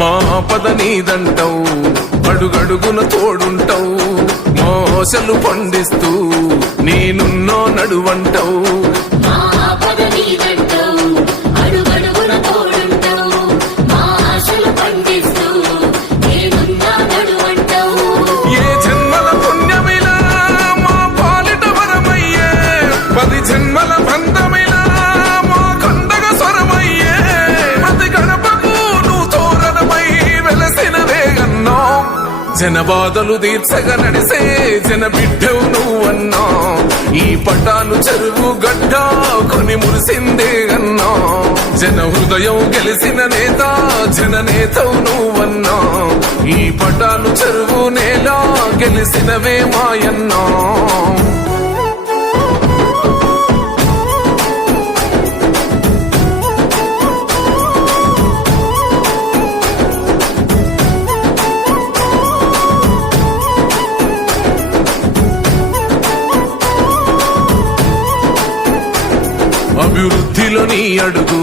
మా పద నీదంటావు, అడుగడుగున తోడుంటావు, మోసలు పండిస్తూ నేనున్నో నడువంటావు. ఏ జన్మల పుణ్యమిలా మా పాలిట వరమయ్యే, 10 జన్మల బంధమిలా మా కండగ స్వరమయ్యే, ప్రతి గడపకు నువ్వు తోరణమై వెలసినదే అన్నా. జనబాధలు తీర్చగా నడిసే జన బిడ్డవు నువ్వన్నా. ఈ పటాను చెరువు గడ్డ కొని మురిసిందే అన్నా. జన హృదయం గెలిసిన నేత జననేతవు నువ్వన్నా. ఈ పటాను చెరువు నేల గెలిసినవే మాయన్నా. అభివృద్ధిలో నీ అడుగు